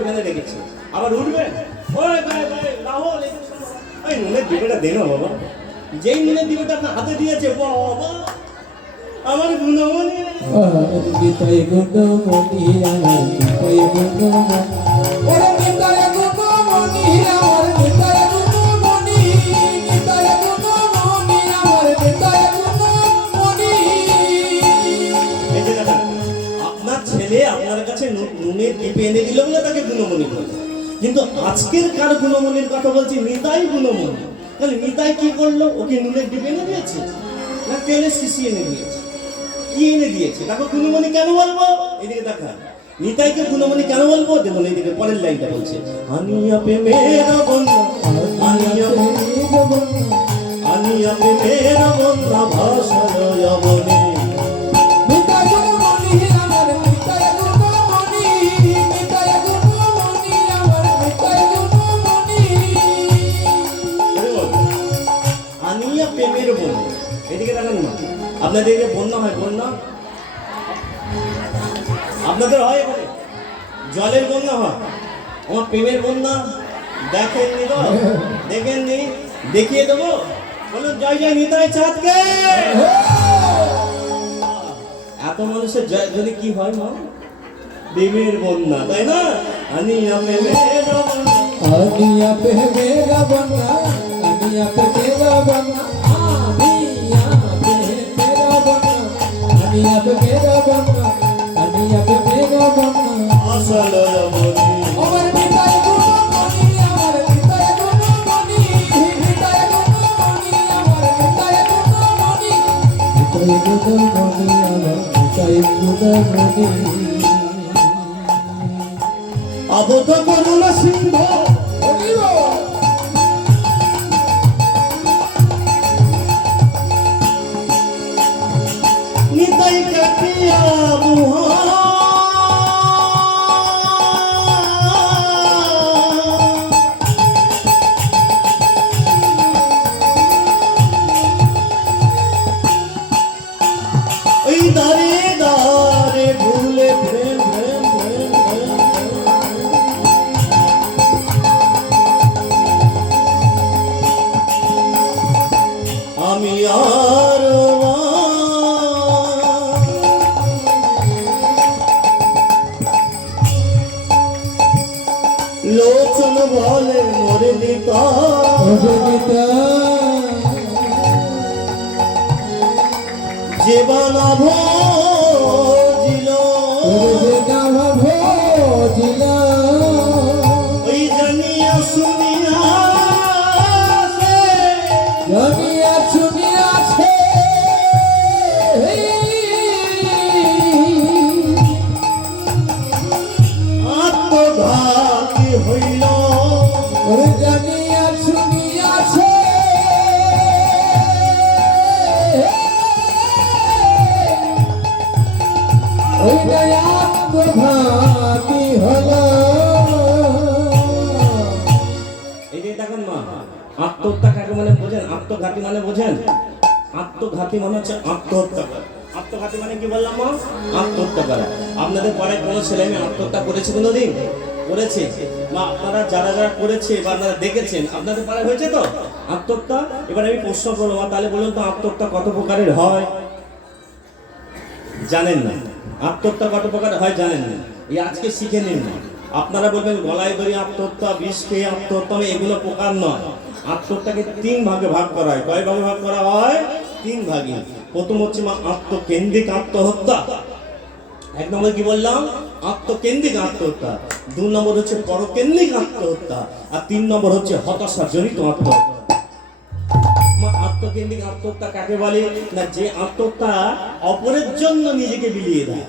ওখানে রেখেছি, আবার উঠবে। ওই ভাই ভাই রাহুল, ওই নুনের ডিবেটা দে না বাবা। যেই নুনের ডিবেটা আপনার হাতে দিয়েছে, বাবা আমার গুণমণি, নিতাই গুণমণি আমার নিতাই গুণমণি, ওরে নিতাই গুণমণি আমার নিতাই গুণমণি, নিতাই গুণমণি আমার নিতাই গুণমণি। এই যে দেখেন, আপনার ছেলে আপনার কাছে নুনের ডিবে এনে দিল বলে তাকে গুণমণি বলে, কিন্তু আজকের কার গুণমণির কথা বলছি, নিতাই গুণমণি। তাহলে নিতাই কি করলো? ওকে নুনের ডিবে এনে দিয়েছে না তেলের শিশি এনে দিয়েছে? কি এনে দিয়েছে? তাকে গুণমণি কেন বলবো? এদিকে দেখা, নিতাইকে গুণমণি কেন বলবো? দেখুন এইদিকে পরের লাইনটা বলছে, আনিয়া প্রেমের বন্যা, আনিয়া আনিয়া প্রেমের বন্যা ভাষায় বনে। নিতাই গুণমণি আমার নিতাই গুণমণি, নিতাই গুণমণি আমার নিতাই গুণমণি। আনিয়া প্রেমের বন্যা, এদিকে দেখেন না, আপনাদের এদিকে বন্যা হয়? বন্যা আপনাদের হয়? এখানে জলের বন্যা হয়, আমার প্রেমের বন্যা দেখেননি তো? দেখেননি? দেখিয়ে দেবো, বলুন জয় জয় নিতাই চাঁদকে। এত মানুষের জয় যদি কি হয় মা? প্রেমের বন্যা, তাই না? আনিয়া প্রেমের বন্যা, আনিয়া প্রেমের বন্যা, আনিয়া প্রেমের বন্যা, আনিয়া প্রেমের বন্যা, আনিয়া প্রেমের বন্যা, আনিয়া প্রেমের বন্যা। আসল বনি আমার নিতাই গুণমণি আমার নিতাই গুণমণি, নিতাই গুণমণি আমার নিতাই গুণমণি, নিতাই গুণমণি আমার নিতাই গুণমণি। আবদ্ধ করুণা সিন্ধু, নিতাই কাটিয়া মুহা, ওই দাঁড়ে দাঁড়ে ভুলে প্রেম প্রেম প্রেম প্রেম। আমি আর লোচন বলে মরে দিতা, যে বানাভ জিল, ওই জানিয়া শুনিয়া আত্মঘাতী হইল, এই যে দেখেন মা, আত্মহত্যা কাকে মানে বোঝেন? আত্মঘাতী মানে বোঝেন? আত্মঘাতী মানে হচ্ছে আত্মহত্যা করা। আত্মঘাতী মানে কি বললাম মা? আত্মহত্যা করা। আপনাদের পাড়ায় কোনো ছেলে মেয়ে আত্মহত্যা করেছে কোনোদিন? করেছে? মা আপনারা যারা যারা করেছে বা আপনারা দেখেছেন, আপনাদের পাড়ায় হয়েছে তো আত্মহত্যা? এবার আমি প্রশ্ন করবো মা, তাহলে বলুন তো আত্মহত্যা কত প্রকারের হয়? জানেন না? আত্মহত্যা কত প্রকার হয় জানেন না? এই আজকে শিখে নিন না। আপনারা বলবেন গলায় দড়ি আত্মহত্যা, বিষ খেয়ে আত্মহত্যা, এগুলো প্রকার নয়। আত্মহত্যাকে 3 ভাগে ভাগ করা হয়। কয় ভাগে ভাগ করা হয়? 3 ভাগে। প্রথম হচ্ছে মা আত্মকেন্দ্রিক আত্মহত্যা। 1 নম্বর কি বললাম? আত্মকেন্দ্রিক আত্মহত্যা। 2 নম্বর হচ্ছে পরকেন্দ্রিক আত্মহত্যা, আর 3 নম্বর হচ্ছে হতাশাজনিত আত্মহত্যা। আত্মকেন্দ্রিক আত্মহত্যা কাকে বলে? না, যে আত্মহত্যা অপরের জন্য নিজেকে বিলিয়ে দেয়।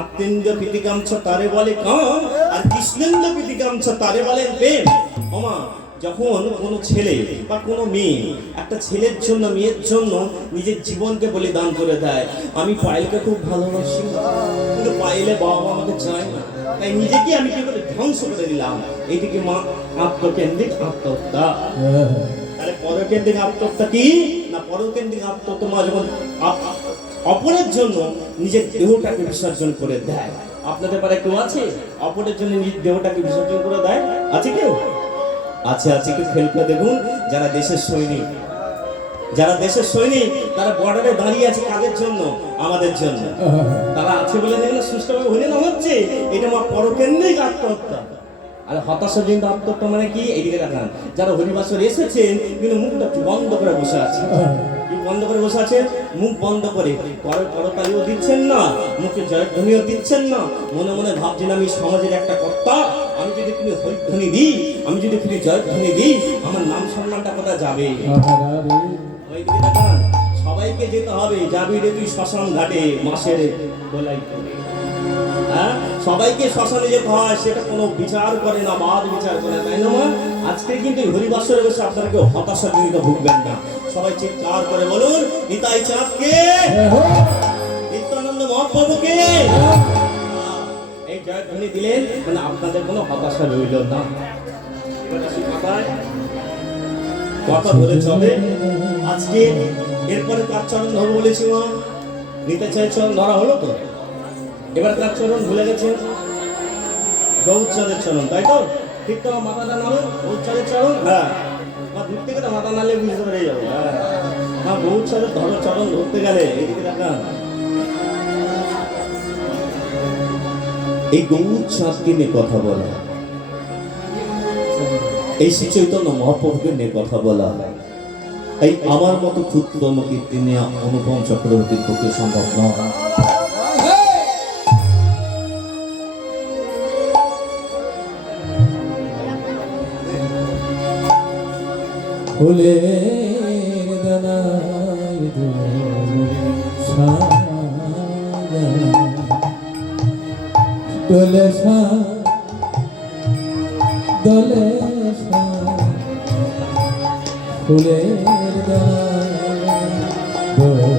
আত্মেন্দ্র প্রীতিকাঙ্ক্ষ তারে বলে কাম, আর কৃষ্ণেন্দ্র প্রীতিকাঙ্ক্ষ তারে বলে প্রেম। ওমা, যখন কোনো ছেলে বা কোনো মেয়ে একটা ছেলের জন্য মেয়ের জন্য নিজের জীবনকে বলিদান করে দেয়, আমি পায়েলকে খুব ভালোবাসি কিন্তু পায়েলে বাবা আমাকে চায় না, তাই নিজেকে আমি কি করে ধ্বংস করে দিলাম, এইদিকে মা আত্মকেন্দ্রিক আত্মহত্যা। তাহলে পরকেন্দ্রিক আত্মহত্যা কি না? পরকেন্দ্রিক আত্মহত্যা যখন অপরের জন্য নিজের দেহটাকে বিসর্জন করে দেয়। আপনাদের পাড়ায় কেউ আছে অপরের জন্য নিজ দেহটাকে বিসর্জন করে দেয়? আছে কেউ? আছে কেউ? খেয়াল করে দেখুন, যারা দেশের সৈনিক, যারা দেশের সৈনিক তারা বর্ডারে দাঁড়িয়ে আছে কাদের জন্য? আমাদের জন্য। তারা আছে বলে দেখলে সুষ্ঠুভাবে হইলে না হচ্ছে, এটা আমার পরকেন্দ্রিক আত্মহত্যা। আর হতাশাজনিত আত্মহত্যা মানে কি? এইদিকে দেখান, যারা হরিবাসর এসেছেন কিন্তু মুখটা বন্ধ করে বসে আছে। কি বন্ধ করে বসে আছে? মুখ বন্ধ করে, করতালিও দিচ্ছেন না, মুখে জয়ধ্বনিও দিচ্ছেন না, মনে মনে ভাবছেন আমি সমাজের একটা কর্তা, আমি যদি তুমি হরিধ্বনি দিই, আমি যদি তুমি জয়ধ্বনি দিই, আমার নাম সম্মানটা কোথায় যাবে? ওইদিকে দেখান, সবাইকে যেতে হবে, যাবি রে তুই শ্মশান ঘাটে মাসের গোলাই করে। হ্যাঁ, সবাইকে শ্মশানে যেতে হয়, সেটা কোনো বিচার করে না, বাদ বিচার করে না, তাই না মা? আজকে কিন্তু হরিবাসরে বসে আপনারা কেউ হতাশাজনিত ভুগবেন না। সবাই চিৎকার করে বলুন, নিতাই চাঁদকে, নিত্যানন্দ মহাপ্রভুকে। এই জয়ধ্বনি দিলেন মানে আপনাদের কোনো হতাশা রইল না। এবার আসি কথায়, কথা ধরে চলে। আজকে এরপরে কার চরণ ধরবো বলেছি মা? নিতাই চাঁদের চরণ ধরা হলো তো? এবার কার চরণ ভুলে গেছেন? গৌরচাঁদের চরণ, তাই তো? ঠিক তো? মাথাটা নাড়ুন, গৌরচাঁদের চরণ। হ্যাঁ, দূর থেকে তো মাথা নাড়লে বুঝতে পেরে যাবো। হ্যাঁ, গৌরচাঁদের ধরো চরণ ধরতে গেলে এদিকে দেখা, এই গৌরচাঁদকে নিয়ে কথা বলা, এই শ্রী চৈতন্য মহাপ্রভুকে নিয়ে কথা বলা, এই আমার মতো ক্ষুদ্রতম কীর্তি নিয়ে অনুপম চক্রবর্তীর পক্ষে সম্ভব নয়। ফুলের দানায় দোলে দোলে ফুলের দানায় দোলে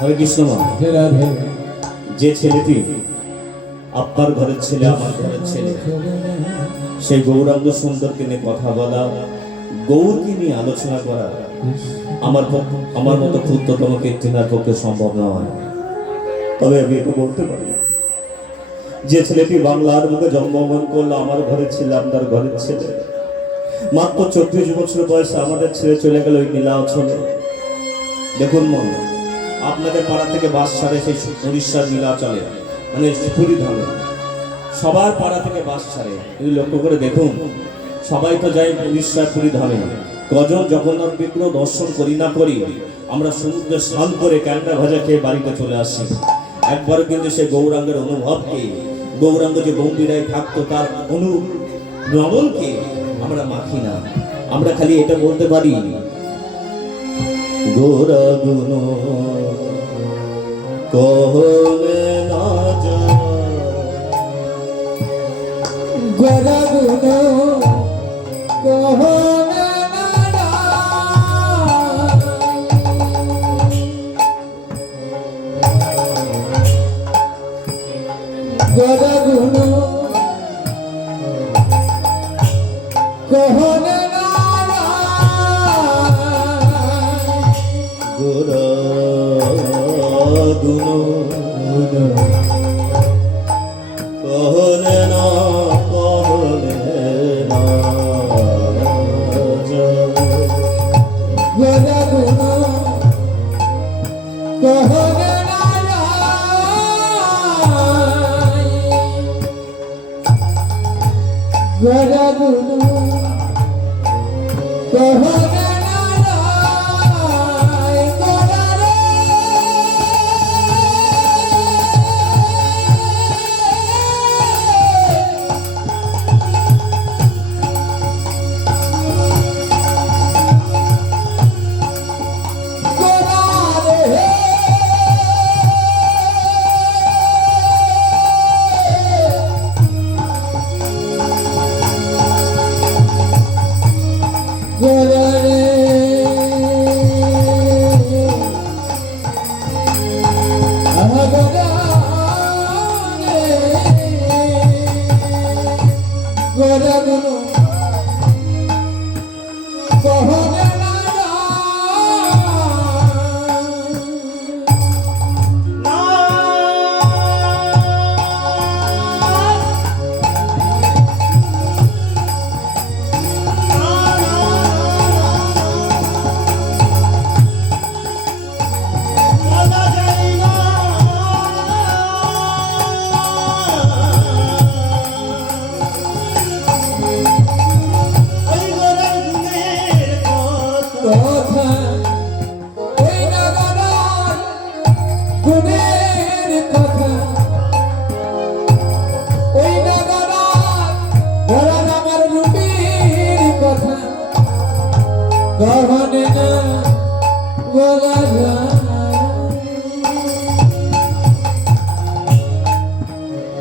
হরে কৃষ্ণ মা। যে ছেলেটি আপনার ঘরের ছেলে, আমার ঘরের ছেলে, সেই গৌরাঙ্গ সুন্দরকে নিয়ে কথা বলা, গৌরকে নিয়ে আলোচনা করা আমার মতো ক্ষুদ্রতম কীর্তিনার পক্ষে সম্ভব নয়। তবে আমি একটু বলতে পারি, যে ছেলেটি বাংলার বুকে জন্মগ্রহণ করলো, আমার ঘরের ছেলে, আপনার ঘরের ছেলে, মাত্র 34 বছর বয়সে আমাদের ছেড়ে চলে গেল ওই নীলাচলে। দেখুন মন, আপনাদের পাড়া থেকে বাস ছাড়ে সেই উড়িষ্যার নীলাচলে, মানে পুরীধামে, সবার পাড়া থেকে বাস ছাড়ে। এই লক্ষ্য করে দেখুন, সবাই তো যাই উড়িষ্যার পুরীধামে, কজন জগন্নাথ বিগ্রহ দর্শন করি না করি, আমরা সমুদ্রে স্নান করে ক্যান্ডা ভাজা খেয়ে বাড়িতে চলে আসি। একবারও কিন্তু সে গৌরাঙ্গের অনুভবকে, গৌরাঙ্গ যে গম্ভীরায় থাকতো তার অনুনবনকে আমরা মাখি না। আমরা খালি এটা বলতে পারি, গৌরাগুণ কহলে না যায়, গৌরাগুণ কহলে না যায়, গৌরাগুণ কহলে না যায়, গৌরাগুণ কহলে না, কহলে না যায়, গৌরাগুণ গড়া গুনো কহনে নারায় গড়া রে কহনে না বলা গড়া গুনো কহনে না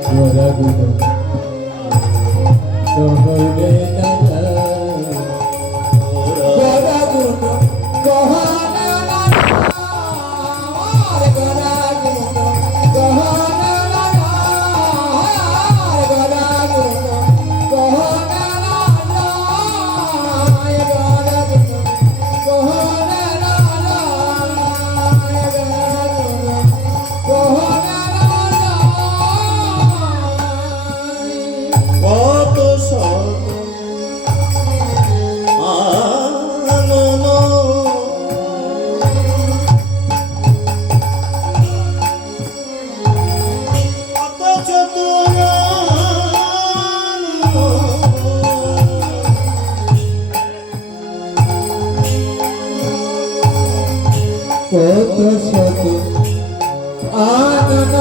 গড়া গুনো কহনে না গড়া গুনো কহনে না গড়া গুনো কহনে না গড়া গুনো কহনে না কহনে কত শত আনন কত চতুর কত শত আনন্দ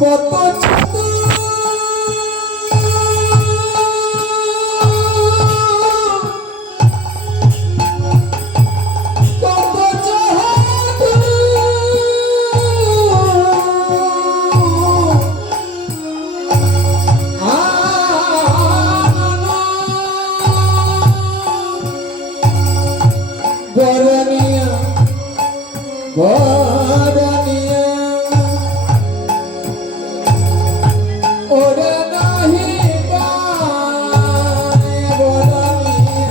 কত শত কত চাহত বরনিয়া বরনিয়া ওরে নাহি গায় বরনিয়া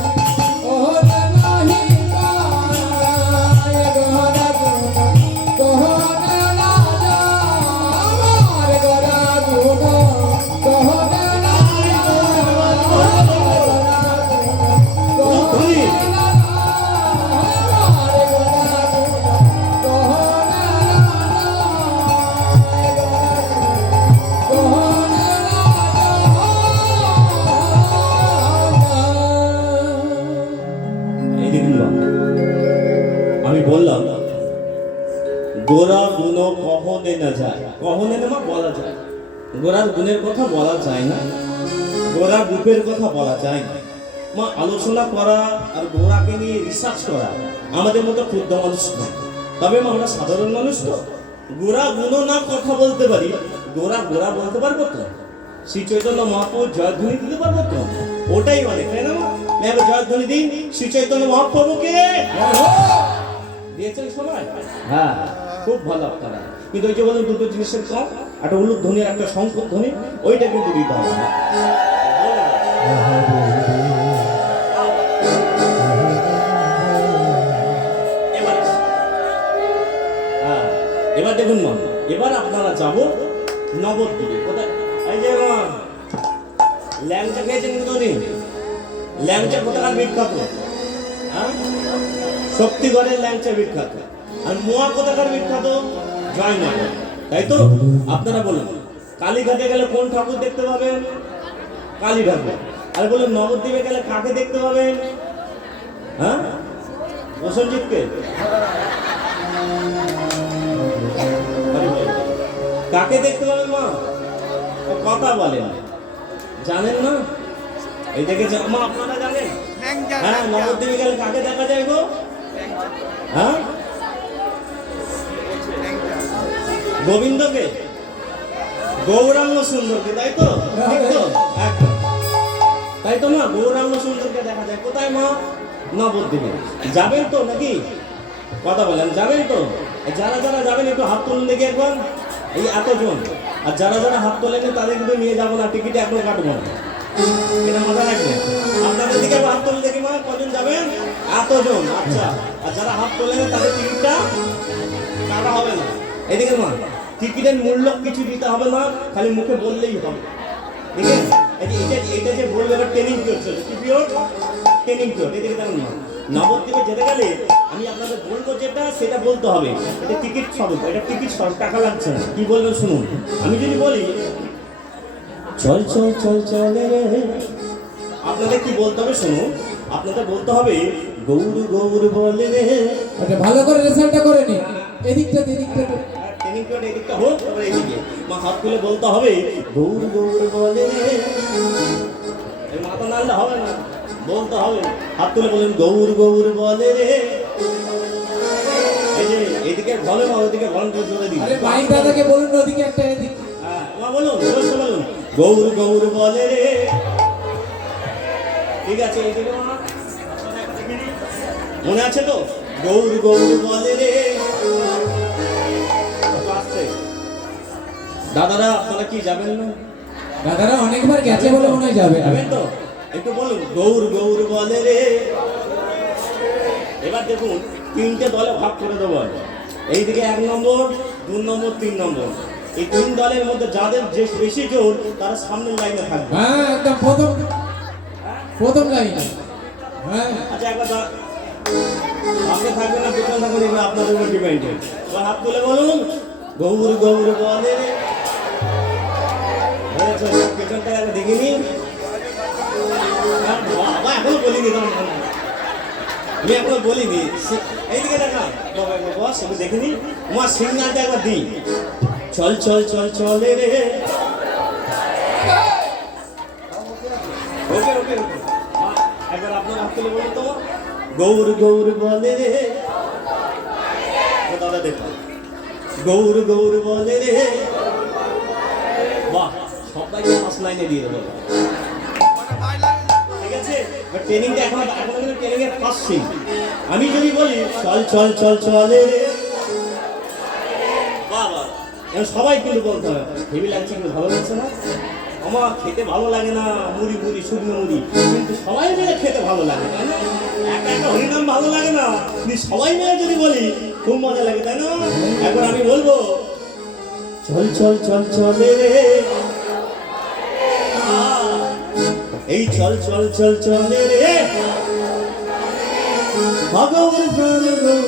ওরে নাহি গায় গড়া গুনো কহনে না আমার গড়া গুনো কহনে না এই দেখুন বাবা, আমি বললাম গোরা গুণ কহনে না যায়, কহনে না বলা যায়, গোরার গুণের কথা বলা যায় না, গোরার রূপের কথা বলা যায় না। মা আলোচনা করা আর গোরাকে নিয়ে রিসার্চ করা আমাদের মতো ক্ষুদ্র মানুষ না, তবে মা আমরা সাধারণ মানুষ তো গোরা গুণ না কথা বলতে পারি, গোরা গোরা বলতে পারবো তো, শ্রী চৈতন্য মহাপ্রভুর জয়ধ্বনি দিতে পারবো তো, ওটাই অনেক, তাই না মা? আমি জয়ধ্বনি দিন শ্রী চৈতন্য মহাপ্রভুকে দিয়েছেন সবাই। হ্যাঁ, খুব ভালো আপনারা, কিন্তু ওই যে বলেন দুটো জিনিসের কম, একটা উলুক ধ্বনি আর একটা শঙ্খ ধ্বনি, ওইটা কিন্তু দিতে হবে না। এবার দেখুন মা, এবার আপনারা যাব নবদ্বীপে। কোথায়? এই যে মা, ল্যাংচা খেয়েছেন কিন্তু নেই, ল্যাংচা কোথাকার বিখ্যাত? হ্যাঁ, শক্তিগড়ের ল্যাংচা বিখ্যাত। আর মোয়া কোথাকার বিখ্যাত? জয়নগর, তাই তো? আপনারা বলুন কালীঘাটে গেলে কোন ঠাকুর দেখতে পাবেন? কালী ঠাকুর। আর বলুন নবদ্বীপে গেলে কাকে দেখতে পাবেন? হ্যাঁ, প্রসেনজিৎকে। কাকে দেখতে পাবেন মা? তো কথা বলেন, জানেন না? এই দেখেছে মা, আপনারা জানেন? হ্যাঁ, নবদ্বীপে গেলে কাকে দেখা যায় গো? হ্যাঁ, গোবিন্দকে, গৌরাঙ্গ সুন্দরকে, তাই তো? ঠিক তো? একদম তাই তো মা, গৌরাঙ্গ সুন্দরকে দেখা যায় কোথায় মা? নবদ্বীপে। যাবেন তো নাকি? কথা বলেন, যাবেন তো? যারা যারা যাবেন একটু হাত তুলুন দেখি একবার। এই এতজন। আর যারা যারা হাত তোলেন তাদের কিন্তু নিয়ে যাবো না, টিকিট এখনো কাটবো না, এটা মাথা রাখবেন। আপনাদের দিকে হাত তুলে দেখি মা, কজন যাবেন? এতজন। আচ্ছা, আর যারা হাত তোলেন তাদের টিকিটটা কাটা হবে না। এদিকে মা, টিকিটের মূল্য কিছু দিতে হবে না, খালি মুখে বললেই হবে। ঠিক আছে? এটা যে বলবে, এবার ট্রেনিং পিরিয়ড চলছে। কি পিরিয়ড? Training period. এদিকে দেখুন মা, নবদ্বীপে যেতে গেলে আমি আপনাদের বলবো যেটা, সেটা বলতে হবে। এটা টিকিট স্বরূপ, এটা টিকিট স্বরূপ, টাকা লাগছে না। কি বলবেন শুনুন। আমি যদি বলি চল চল চল চলে, আপনাদের কি বলতে হবে শুনুন। আপনাদের বলতে হবে গৌর গৌর বলে রে। আচ্ছা, ভালো করে রেজাল্টটা করে নি। এদিকটা ট্রেনিং পিরিয়ড এদিকটা হোক, তারপরে এদিকে মা হাত তুলে বলতে হবে গৌর গৌর বলে রে। এই মাথা নাড়লে হবে না, বলতে হবে। হাত তুলে বলেন গৌর গৌর বলে রে। এই যে এদিকে বলে মা, ওদিকে বলেন জোরে দিন। আরে মাইক দাদাকে বলুন ওদিকে একটা, এদিকে। হ্যাঁ মা বলুন, জোরে বলুন গৌর গৌর বলে রে। ঠিক আছে, এইদিকে মা মনে আছে তো? গৌর গৌর বলে রে। দাদারা আপনারা কি যাবেন না? দাদারা অনেকবার গেছে বলে মনে হয় যাবে। যাবেন তো? একটু বলুন গৌর গৌর বলে রে। এবার দেখুন, তিনটে দলে ভাগ করে দেবো। এইদিকে 1 নম্বর, 2 নম্বর, 3 নম্বর। এই 3 দলের মধ্যে যাদের যে বেশি জোর তারা সামনের লাইনে থাকবে। হ্যাঁ, একদম প্রথম লাইনে। হ্যাঁ, আচ্ছা, একবার আপনি থাকবেন না পেছনে থাকবেন, এবার আপনাদের উপর ডিপেন্ডেড। এবার হাত তুলে বলুন গৌর গৌর বলে রে। পেছনটা একবার দেখিনি, বাবা এখনো বলিনি, আমি এখনো বলিনি। এইদিকে দেখা বাবা, একবার বস, আমি দেখিনি। আমার সিগনালটা একবার দিই, চল চল চল চলে রে। ওকে ওকে ওকে, একবার আপনার হাত তুলে বলুন তো গৌর গৌর বলে রে। দাদা দেখো, গৌর গৌর বলে রে। বাহ, সবাইকে ফার্স্ট লাইনে দিয়ে দেবো। ঠিক আছে, ট্রেনিংটা এখন কিন্তু ট্রেনিং এর ফার্স্ট সিন। আমি যদি বলি চল চল চল চলে রে, বাহ বাহ, এখন সবাই কিন্তু বলতে হবে। হেভি লাগছে, কিন্তু ভালো লাগছে না? আমার খেতে ভালো লাগে না মুড়ি মুড়ি, শুকনো মুড়ি, কিন্তু সবাই মিলে খেতে ভালো লাগে, তাই না? একা একা হরিনাম ভালো লাগে না, কিন্তু সবাই মিলে যদি বলি খুব মজা লাগে, তাই না? একবার আমি বলবো চল চল চল চলে রে। এই চল চল চল চলে রে। ভগবান প্রাণ গৌর,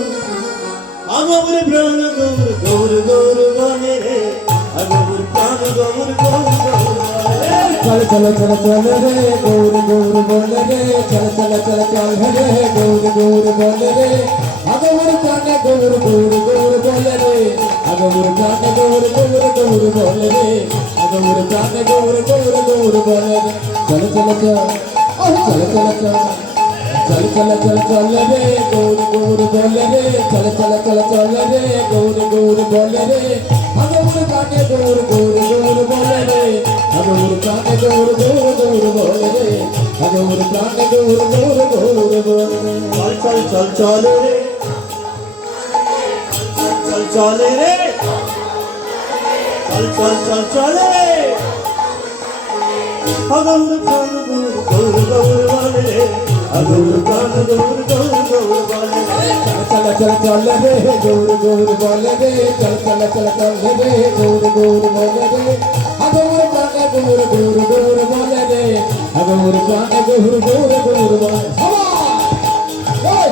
ভগবান প্রাণ গৌর, গৌর গৌর বলে রে। ভগবান প্রাণ গৌর, গৌর গৌর বলে রে। চল চল চল চল রে, গৌর গৌর বলে রে। চল চল চল চল রে, গৌর গৌর বলে রে। ভগবান প্রাণে গৌর গৌর গৌর বলে রে। ভগবান প্রাণে গৌর গৌর গৌর বলে রে। ভগবান প্রাণে গৌর গৌর গৌর বলে রে। চল চল চল, ও চল চল চল, চল চল চল চল রে, গৌর গৌর বলে রে। চল চল চল চল রে, গৌর গৌর বলে রে। ভগবান প্রাণে গৌর গৌর গৌর বলে রে। ভগবান প্রাণে গৌর গৌর গৌর বলে রে। ভগবান প্রাণে গৌর গৌর গৌর বলে রে। চল চল চল চলে রে, চল চলে রে, চল চল চল চলে রে। ভগবান প্রাণ গৌর, গৌর গৌর বলে রে। ভগবান প্রাণ গৌর, গৌর গৌর বলে রে। চল চল চল রে, গৌর গৌর বলে রে। চল চল চল চল রে, গৌর গৌর বলে রে। ভগবান প্রাণে গৌর গৌর গৌর বলে রে। ভগবান প্রাণে গৌর গৌর গৌর বলে।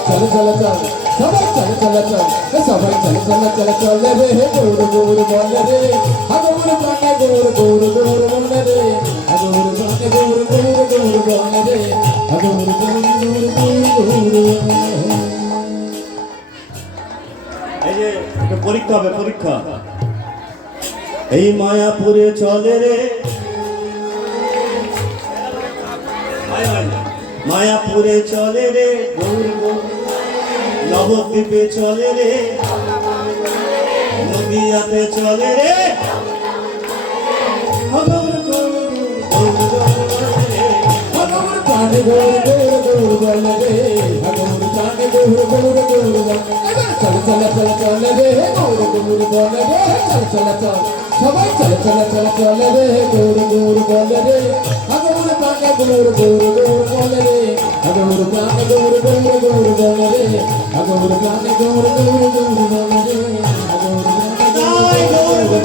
চল চল চল, সবাই চল চল চল, সবাই চল চল চল চল রে, গৌর গৌর বলে রে। ভগবান প্রাণে গৌর গৌর গৌর বলে রে আগমর প্রাণে গৌর গৌর গৌর বলে রে আগমর প্রাণে গৌর গৌর গৌর। এই যে একটা পরীক্ষা হবে, পরীক্ষা। এই মায়াপুরে চলে রে, মায়াপুরে চলে রে গৌর গৌর, নবদ্বীপে চলে রে, নদিয়াতে চলে রে, আগমর প্রাণে গৌর গৌর বলে রে, আগমর প্রাণে গৌর গৌর গৌর বলে রে চল চল চল চল রে গৌর গৌর বলে রে চল চল চল সবাই চল চল চল চল রে গৌর গৌর বলে রে আগমর প্রাণে গৌর গৌর গৌর বলে রে আগমর প্রাণে গৌর গৌর গৌর বলে রে আগমর প্রাণে গৌর গৌর গৌর বলে রে আগমর প্রাণে গৌর গৌর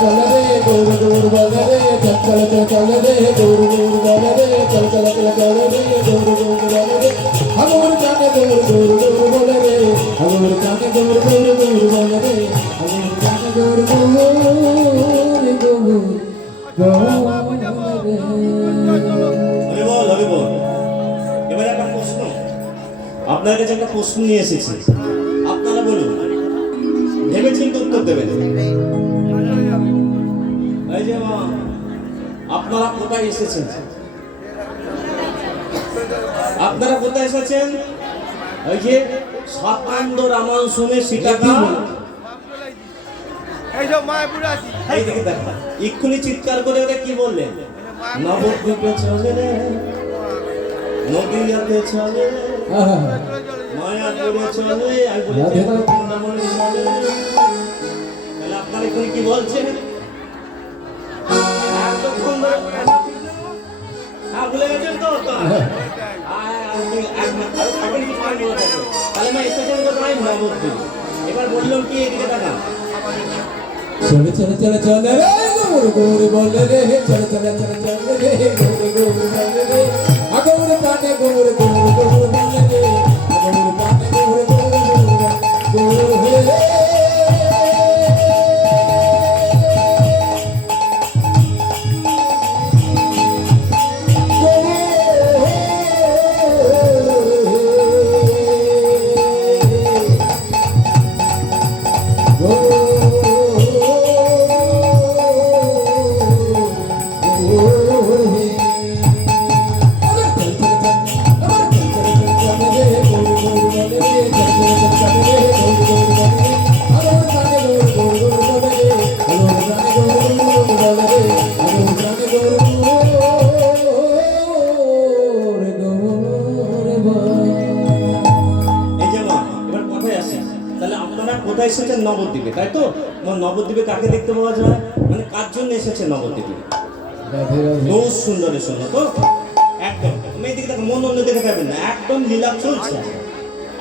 চল রে গৌর গৌর বলে রে চল চল চল রে গৌর গৌর বলে রে চল চল চল চল রে গৌর গৌর বলে রে আগমর প্রাণে গৌর গৌর গৌর বলে রে আগমর প্রাণে গৌর গৌর গৌর বলে রে আগমর প্রাণে গৌর গৌর হরিবল হরিবল। এবারে একটা প্রশ্ন, আপনার কাছে একটা প্রশ্ন নিয়ে এসেছি, আপনারা বলুন, ভেবেছেন তো উত্তর দেবেন। এই যে মা, আপনারা কোথায় এসেছেন? আপনারা কোথায় এসেছেন? ওই যে সাতান্দ রামায়ণ শুনে সীতাকা এই দিকে দেখা, এক্ষুনি চিৎকার করে ওরা কি বললেন? নবদ্বীপে চলে রে, নদিয়াতে চলে রে, মায়াপুরে চলে, আর বলেছে বৃন্দাবনে চলে। তাহলে আপনারা এখানে কি বলছেন? এতক্ষণ ধরে ভুলে গেছেন তো? তাহলে মা এসেছেন কোথায়? নবদ্বীপ। এবার বললাম কি, এদিকে দেখা, চল চল চল চল রে গৌর গৌর বলে রে চল চল চল চল রে গৌর গৌর বলে রে আগমর প্রাণে গৌর গৌর গৌর বলে রে আগমর প্রাণে গৌর গৌর গৌর হে কোথায় এসেছেন? নবদ্বীপে, তাই তো? নবদ্বীপে কাকে দেখতে পাওয়া যায়? মানে কার জন্য এসেছে নবদ্বীপে? বহু সুন্দরের জন্য তো। একদম মেয়েদিকে দেখো, মন অন্য দেখে পাবেন না, একদম লীলা চলছে,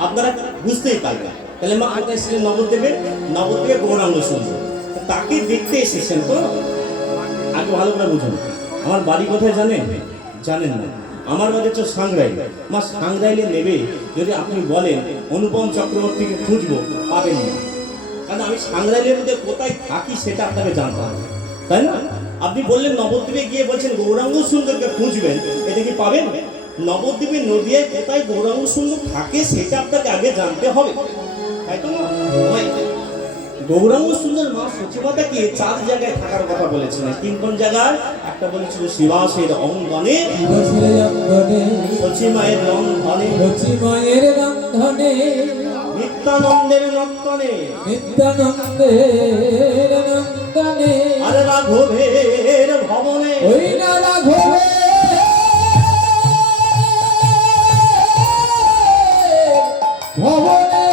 আপনারা বুঝতেই পারবেন। তাহলে মা কোথায় এসেছেন? নবদ্বীপে। নবদ্বীপে গৌরাঙ্গ সুন্দর, তাকে দেখতে এসেছেন তো। আগে ভালো করে বুঝুন, আমার বাড়ি কোথায় জানেন? জানেন না? আমার বাড়ি হচ্ছে সাংরাইল। মা সাংরাইলে নেবে যদি আপনি বলেন অনুপম চক্রবর্তীকে খুঁজবো, পাবেন না, কারণ আমি সাংরাইলের মধ্যে কোথায় থাকি সেটা আপনাকে জানতে হবে, তাই না? আপনি বললেন নবদ্বীপে গিয়ে বলছেন গৌরাঙ্গ সুন্দরকে খুঁজবেন, এটা কি পাবেন? নবদ্বীপে নদিয়ায় কোথায় গৌরাঙ্গ সুন্দর থাকে সেটা আপনাকে আগে জানতে হবে, তাই তো না? গৌরাঙ্গ সুন্দর মা সচিমাতাকে 4 জায়গায় থাকার কথা বলেছিলেন। 3 কোন জায়গায়? একটা বলেছিল শিবাসের অঙ্গনে, সচিমায়ের রন্ধনে, সচিমায়ের রন্ধনে, নিত্যানন্দের নন্দনে, নিত্যানন্দের নন্দনে, আর রাঘবের ভবনে। ওই না রাঘবের ভবনে।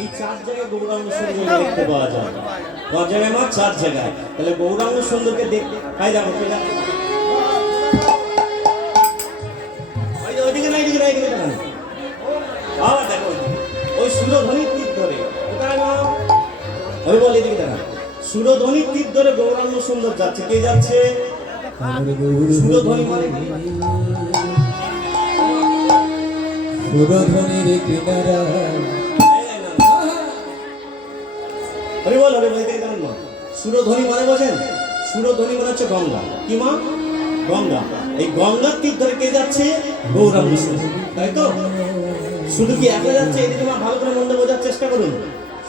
এই 4 জায়গায় গৌরাঙ্গ সুন্দর দেখতে পাওয়া যায়। 4 জায়গায় মা? 4 জায়গায়। তাহলে গৌরাঙ্গ সুন্দরকে দেখতে পাই যাবো, ওইদিকে না, এদিকে না, এদিকে না, আবার দেখো ওই সুরধ্বনির তীর ধরে, কোথায় মা? ওই বল এদিকে দেখা, সুরধ্বনির তীর ধরে গৌরাঙ্গ সুন্দর যাচ্ছে। কে যাচ্ছে? সুরধ্বনি মানে কি? সুরধ্বনির কিনারা হরিবল হরিবল দেখে জানেন মা সুরধ্বনি মানে বোঝেন? সুরধ্বনি মানে হচ্ছে গঙ্গা। কি মা? গঙ্গা। এই গঙ্গার তীর ধরে কে যাচ্ছে? গৌরাঙ্গ সুন্দর, তাই তো? শুধু কি একা যাচ্ছে এদিকে মা? ভালো করে মনে বোঝার চেষ্টা করুন।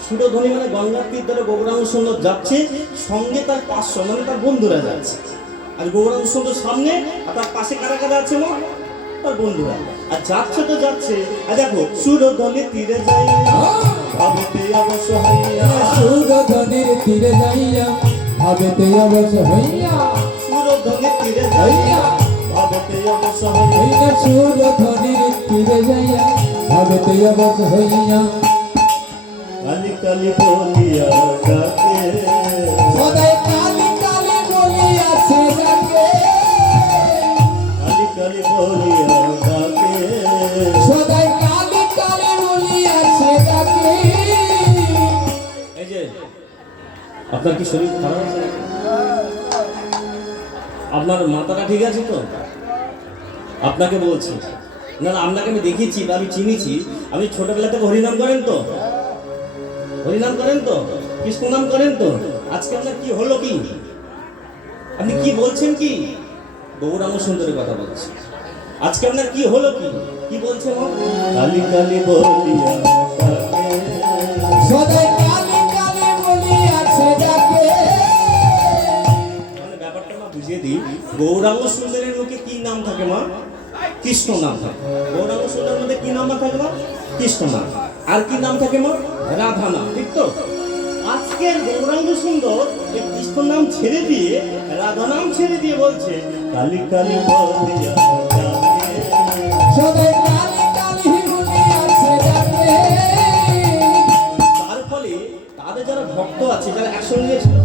সুরধ্বনি মানে গঙ্গার তীর ধরে গৌরাঙ্গ সুন্দর যাচ্ছে, সঙ্গে তার 500 মানে তার বন্ধুরা যাচ্ছে। আর গৌরাঙ্গ সুন্দর সামনে, আর তার পাশে কারা কারা আছে মা? তার বন্ধুরা। আর যাচ্ছে তো যাচ্ছে, আর দেখো সুরধ্বনি তীরে যাই ভাবেতে অবশ্য হইয়া, সুরধ্বনির তীরে যাইয়া ভাবেতে অবশ্য হইয়া, সুরধ্বনি তীরে যাইয়া ভাবেতে অবশ্য হইয়া, সুরধ্বনির তীরে যাইয়া ভাবেতে অবশ্য হইয়া, কালি কালি বলিয়া ডাকে, সদাই কালি কালি বলিয়াছে ডাকে, কালি কালি বলিয়া ডাকে। সদাই কালি কালি বলিয়াছে ডাকে। এই যে আপনার কি শরীর খারাপ আছে? আপনার মাথাটা ঠিক আছে তো? আপনাকে বলছি না, আপনাকে আমি দেখেছি বা আমি চিনেছি, আপনি ছোটবেলা থেকে হরিনাম করেন তো? হরিনাম করেন তো? কৃষ্ণ নাম করেন তো? আজকে আপনার কি হলো? কি আপনি কি বলছেন? কি গৌরাঙ্গ সুন্দরের কথা বলছি। আজকে আপনার কি হলো? কি কি বলছেন? কালি কালি বলিয়া ডাকে, সদাই কালি কালি বলিয়াছে ডাকে। মানে ব্যাপারটা মা বুঝিয়ে দিই। গৌরাঙ্গ সুন্দরের মুখে কি নাম থাকে মা? কৃষ্ণ নাম থাকে। গৌরাঙ্গ সুন্দরের মধ্যে কি নাম থাকে মা? কৃষ্ণ নাম। আর কি নাম থাকে মা? রাধা নাম, ঠিক তো? আজকের গৌরাঙ্গ সুন্দর এই কৃষ্ণ নাম ছেড়ে দিয়ে রাধা নাম ছেড়ে দিয়ে বলছে কালি কালি বলিয়া ডাকে। সদাই কালি কালি বলিয়াছে ডাকে। তার ফলে তাদের যারা ভক্ত আছে, যারা একসঙ্গে ছিল,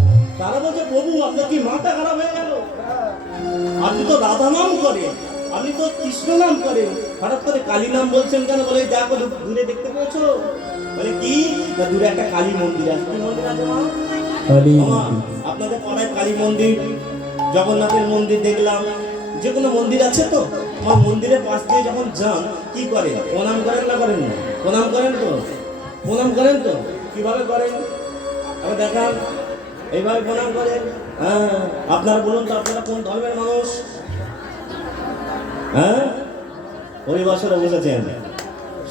তারা বলছে প্রভু আপনার কি মাথা খারাপ হয়ে গেল? আপনি তো রাধা নাম করেন, আপনি তো কৃষ্ণ নাম করেন, হঠাৎ করে কালী নাম বলছেন কেন? বলে দেখো দূরে দেখতে পেয়েছো? বলে কি না, দূরে একটা কালী মন্দির আছে। কি মন্দির আছে মা? কালী মামা, আপনাদের পাড়ায় কালী মন্দির, জগন্নাথের মন্দির দেখলাম, যে কোনো মন্দির আছে তো? আমার মন্দিরের পাশ দিয়ে যখন যান কি করেন? প্রণাম করেন না করেন না? প্রণাম করেন তো? প্রণাম করেন তো? কিভাবে করেন আবার দেখান। এইভাবে প্রণাম করেন। হ্যাঁ, আপনারা বলুন তো আপনারা কোন ধর্মের মানুষ? হ্যাঁ, পরিবাসরে বসেছেন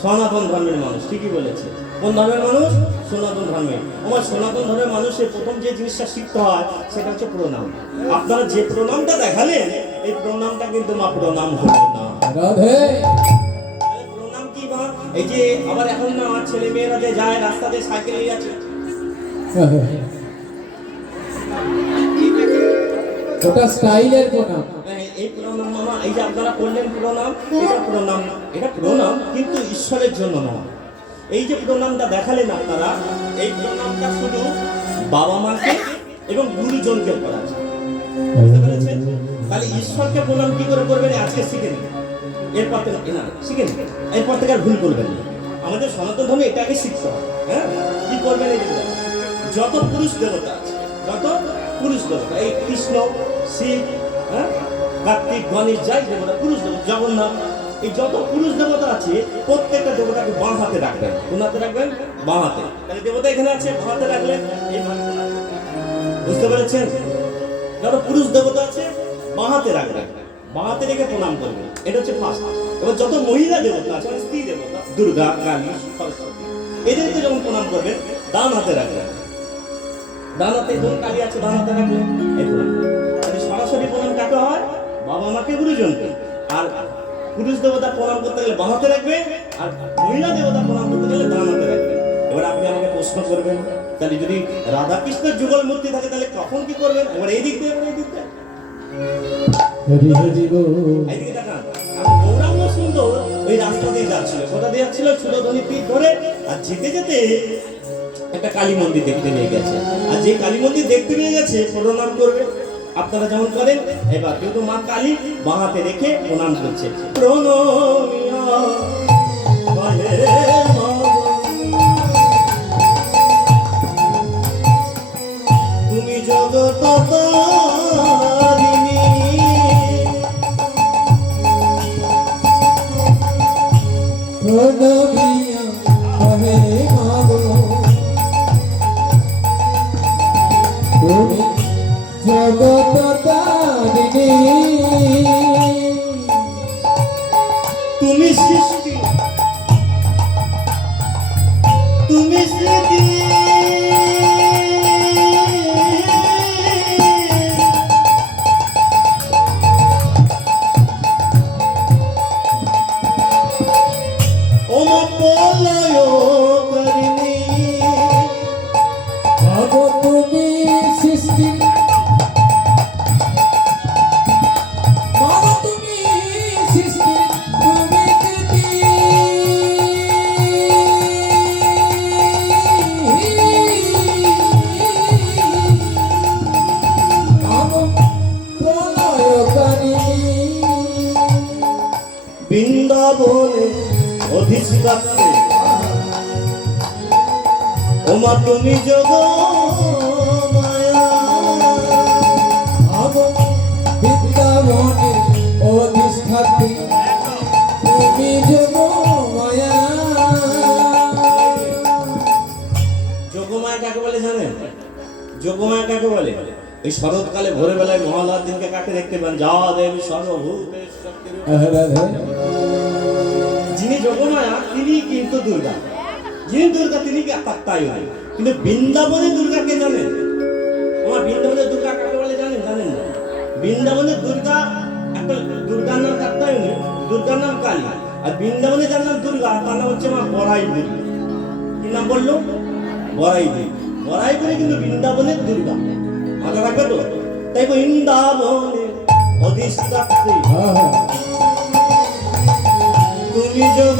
সনাতন ধর্মের মানুষ। ঠিকই বলেছে। কোন ধর্মের মানুষ? সনাতন ধর্মের। আমার সনাতন ধর্মের মানুষের প্রথম যে জিনিসটা শিখতে হয় সেটা হচ্ছে প্রণাম। আপনারা যে প্রণামটা দেখালেন, এই প্রণামটা কিন্তু মা প্রণাম হলো না। রাধে। তাহলে প্রণাম কি মা? এই যে আবার এখন না আমার ছেলে মেয়েরা যে যায় রাস্তাতে সাইকেলে যাচ্ছে, ওটা স্টাইলের প্রণাম। এই প্রণাম মামা, এই যে আপনারা করলেন প্রণাম, এটা প্রণাম, এটা প্রণাম কিন্তু ঈশ্বরের জন্য নয়। এই যে প্রণামটা দেখালেন আপনারা, এই প্রণামটা শুধু বাবা মাকে এবং গুরুজনকে করা যায়। বুঝতে পেরেছেন? তাহলে ঈশ্বরকে প্রণাম কি করে করবেন আজকে শিখে নিন। এরপর থেকে না শিখে নিন, এরপর থেকে আর ভুল করবেন না। আমাদের সনাতন ধর্মে এটা আগে শিখতে হবে। হ্যাঁ, কি করবেন? এই যে যত পুরুষ দেবতা আছে, যত পুরুষ দেবতা, এই কৃষ্ণ, শিব, হ্যাঁ, কার্তিক, গণেশ, যাই দেবতা, পুরুষ দেবতা, জগন্নাথ, এই যত পুরুষ দেবতা আছে প্রত্যেকটা দেবতাকে বাঁ হাতে রাখবেন। কোন হাতে রাখবেন? বাঁ হাতে। তাহলে দেবতা এখানে আছে, বাঁ হাতে রাখলেন, এই ভাবে রাখবেন। বুঝতে পেরেছেন? যত পুরুষ দেবতা আছে বাঁ হাতে রাখবেন, বাঁ হাতে রেখে প্রণাম করবেন। এটা হচ্ছে ফার্স্ট। এবার যত মহিলা দেবতা আছে, মানে স্ত্রী দেবতা, দুর্গা, কালী, সরস্বতী, এদেরকে যখন প্রণাম করবেন ডান হাতে রাখবেন। ডান হাতে ধরুন কালী আছে, ডান হাতে রাখলেন, এই প্রণাম। তাহলে সরাসরি প্রণাম কাকে হয়? বাবা মাকে, গুরুজনকে। আর পুরুষ দেবতা প্রণাম করতে গেলে বাঁ হাতে রাখবে, আর মহিলা দেবতা প্রণাম করতে গেলে ডান হাতে রাখবেন। এবার আপনি আমাকে প্রশ্ন করবেন, তাহলে যদি রাধা কৃষ্ণের যুগল মূর্তি থাকে তাহলে কখন কি করবেন? এবার এই দিক দিয়ে, এবার এই দিক দিয়ে, হরি হরি বল। এইদিকে দেখান। আর গৌরাঙ্গ সুন্দর ওই রাস্তা দিয়ে যাচ্ছিল। কোথা দিয়ে যাচ্ছিল? সুরধ্বনি পীঠ ধরে। আর যেতে যেতে একটা কালী মন্দির দেখতে পেয়ে গেছে। আর যে কালী মন্দির দেখতে পেয়ে গেছে প্রণাম করবে, আপনারা যেমন করেন। এবার যেহেতু মা কালী বাঁ হাতে রেখে প্রণাম করছে। প্রণমিয়া বলে মা, তুমি জগত তারিণী, প্রণমিয়া কহে মাগো, সৃষ্টি তুমি স্মৃতি ওমা প্রলয়কারিণী আগো তুমি সৃষ্টি আগো তুমি সৃষ্টি তুমি কৃতি আগো প্রলয়কারিণী বৃন্দাবনে অধিষ্ঠাত্রী ওমা তুমি যোগ মায়া আগো বৃন্দাবনে অধিষ্ঠাত্রী তুমি যোগ মায়া যোগমায়া কাকে বলে জানেন? যোগমায়া কাকে বলে? এই শরৎকালে ভোরবেলায় মহালয়ার দিনকে কাকে দেখতে পান? যা দেবী সর্বভূতের শক্তির যিনি যোগমায়া তিনি কিন্তু দুর্গা, যিনি দুর্গা তিনি তাই হয়। কিন্তু বৃন্দাবনে দুর্গাকে জানেন? আমার বৃন্দাবনের দুর্গা কাকে বলে জানেন? জানেন না? বৃন্দাবনের দুর্গা একটা দুর্গার নাম কাত্তায়নী, দুর্গার নাম কালী। আর বৃন্দাবনে যার নাম দুর্গা তার নাম হচ্ছে মা বড়াই দেবী। কি নাম বললো? বড়াই দেবী। বড়াই দেবী কিন্তু বৃন্দাবনের দুর্গা, মাথা রাখবে তো? তাই বৃন্দাবনের অধিষ্ঠাত্রী তুমি যোগ